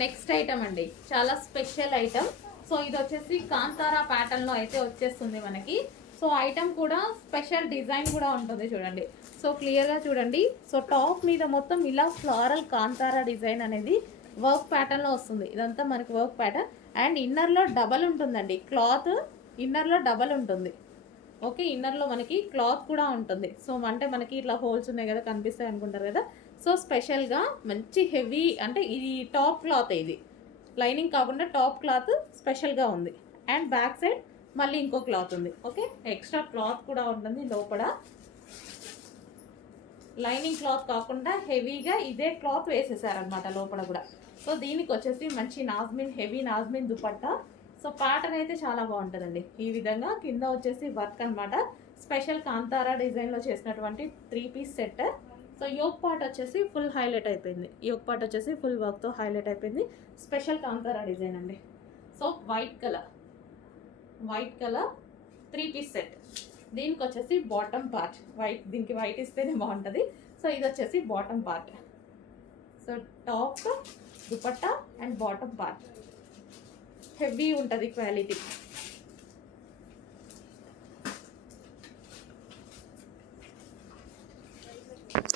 Next item అండి, చాలా special item. So ఇది వచ్చేసి కాంతారా ప్యాటర్న్లో అయితే వచ్చేస్తుంది మనకి. సో ఐటమ్ కూడా స్పెషల్ డిజైన్ కూడా ఉంటుంది చూడండి. సో క్లియర్గా చూడండి. సో టాప్ మీద మొత్తం ఇలా ఫ్లోరల్ కాంతారా డిజైన్ అనేది వర్క్ ప్యాటర్న్లో వస్తుంది. ఇదంతా మనకి వర్క్ ప్యాటర్న్. అండ్ ఇన్నర్లో డబల్ ఉంటుందండి క్లాత్. ఇన్నర్లో డబల్ ఉంటుంది. ఓకే, ఇన్నర్లో మనకి క్లాత్ కూడా ఉంటుంది. సో అంటే మనకి ఇట్లా హోల్స్ ఉన్నాయి కదా, కనిపిస్తాయి అనుకుంటారు కదా. సో స్పెషల్గా మంచి హెవీ, అంటే ఇది టాప్ క్లాత్, ఇది లైనింగ్ కాకుండా టాప్ క్లాత్ స్పెషల్గా ఉంది. అండ్ బ్యాక్ సైడ్ మళ్ళీ ఇంకో క్లాత్ ఉంది. ఓకే, ఎక్స్ట్రా క్లాత్ కూడా ఉంటుంది లోపల. లైనింగ్ క్లాత్ కాకుండా హెవీగా ఇదే క్లాత్ వేసేసారనమాట లోపల కూడా. సో దీనికి వచ్చేసి మంచి నాజ్మిన్, హెవీ నాజ్మిన్ దుపట్టా. సో ప్యాటర్న్ అయితే చాలా బాగుంటుందండి. ఈ విధంగా కింద వచ్చేసి వర్క్ అనమాట. స్పెషల్ కాంతారా డిజైన్లో చేసినటువంటి 3 piece set. So yoke part వచ్చేసి ఫుల్ హైలైట్ అయిపోయింది. యోక్ పార్ట్ వచ్చేసి ఫుల్ వర్క్తో హైలైట్ అయిపోయింది. స్పెషల్ కాంతారా డిజైన్ అండి. So white colour 3 piece set. దీనికి వచ్చేసి బాటమ్ పార్ట్ వైట్, దీనికి వైట్ ఇస్తేనే బాగుంటుంది. సో ఇది వచ్చేసి bottom part. So top dupatta and bottom part heavy ఉంటుంది క్వాలిటీ.